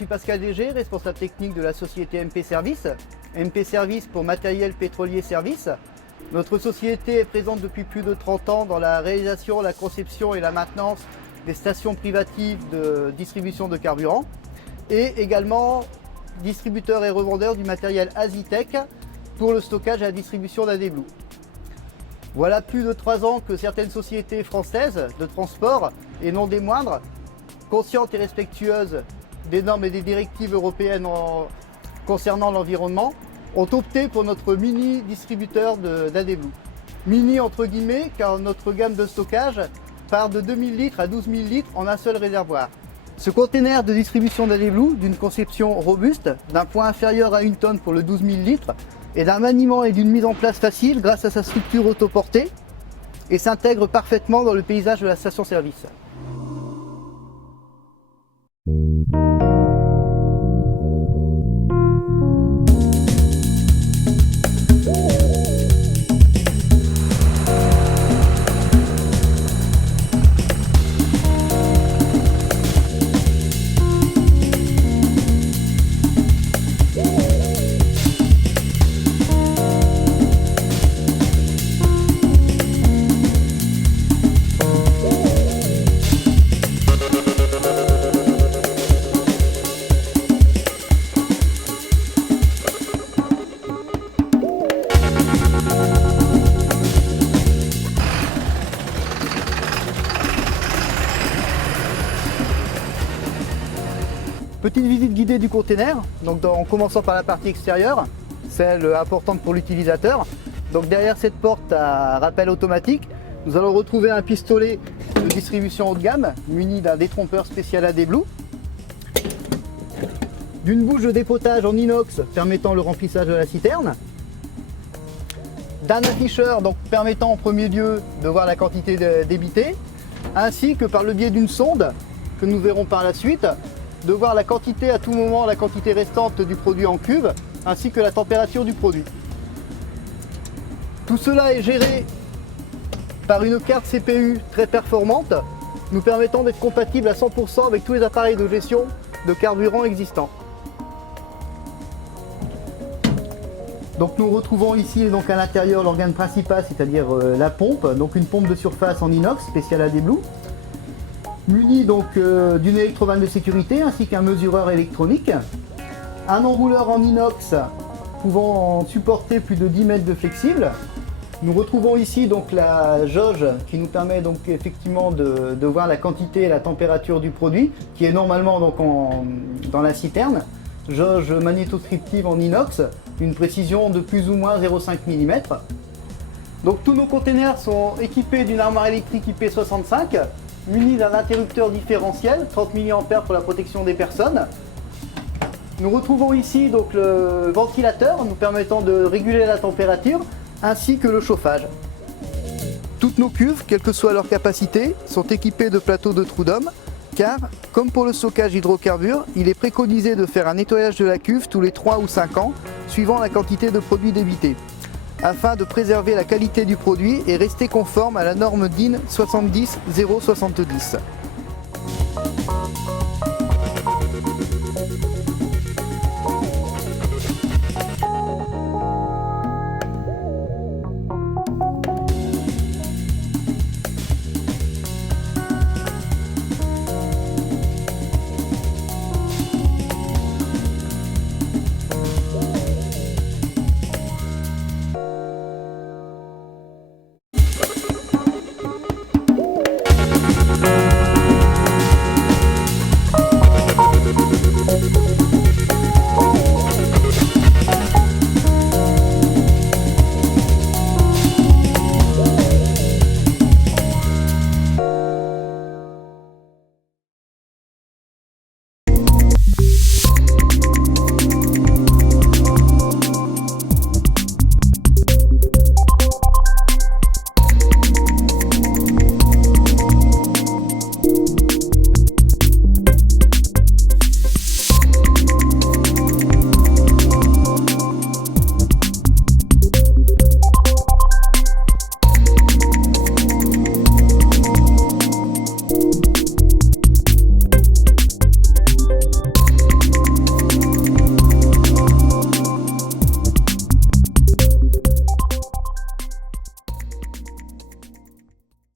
suis Pascal Léger, responsable technique de la société MP Service. MP Service pour matériel pétrolier service. Notre société est présente depuis plus de 30 ans dans la réalisation, la conception et la maintenance des stations privatives de distribution de carburant et également distributeur et revendeur du matériel Azitec pour le stockage et la distribution d'AdBlue. Voilà plus de 3 ans que certaines sociétés françaises de transport, et non des moindres, conscientes et respectueuses des normes et des directives européennes concernant l'environnement, ont opté pour notre mini distributeur d'AdBlue. Mini entre guillemets, car notre gamme de stockage part de 2000 litres à 12 000 litres en un seul réservoir. Ce container de distribution d'AdBlue, d'une conception robuste, d'un poids inférieur à 1 tonne pour le 12 000 litres, et d'un maniement et d'une mise en place facile grâce à sa structure autoportée, et s'intègre parfaitement dans le paysage de la station-service. Petite visite guidée du container, donc en commençant par la partie extérieure, celle importante pour l'utilisateur. Donc derrière cette porte à rappel automatique, nous allons retrouver un pistolet de distribution haut de gamme muni d'un détrompeur spécial AdBlue, d'une bouche de dépotage en inox permettant le remplissage de la citerne, d'un afficheur donc permettant en premier lieu de voir la quantité débitée, ainsi que par le biais d'une sonde que nous verrons par la suite, de voir la quantité à tout moment, la quantité restante du produit en cuve, ainsi que la température du produit. Tout cela est géré par une carte CPU très performante, nous permettant d'être compatible à 100% avec tous les appareils de gestion de carburant existants. Donc nous retrouvons ici donc à l'intérieur l'organe principal, c'est-à-dire la pompe, donc une pompe de surface en inox spéciale AdBlue, muni donc d'une électrovanne de sécurité ainsi qu'un mesureur électronique, un enrouleur en inox pouvant supporter plus de 10 mètres de flexible. Nous retrouvons ici donc la jauge qui nous permet donc effectivement de voir la quantité et la température du produit qui est normalement donc dans la citerne. Jauge magnétoscriptive en inox, une précision de plus ou moins 0,5 mm. Donc tous nos containers sont équipés d'une armoire électrique IP65, munis d'un interrupteur différentiel, 30 mA pour la protection des personnes. Nous retrouvons ici donc le ventilateur nous permettant de réguler la température ainsi que le chauffage. Toutes nos cuves, quelle que soit leur capacité, sont équipées de plateaux de trous d'homme car, comme pour le stockage d'hydrocarbures, il est préconisé de faire un nettoyage de la cuve tous les 3 ou 5 ans, suivant la quantité de produit débité, afin de préserver la qualité du produit et rester conforme à la norme DIN 70 070.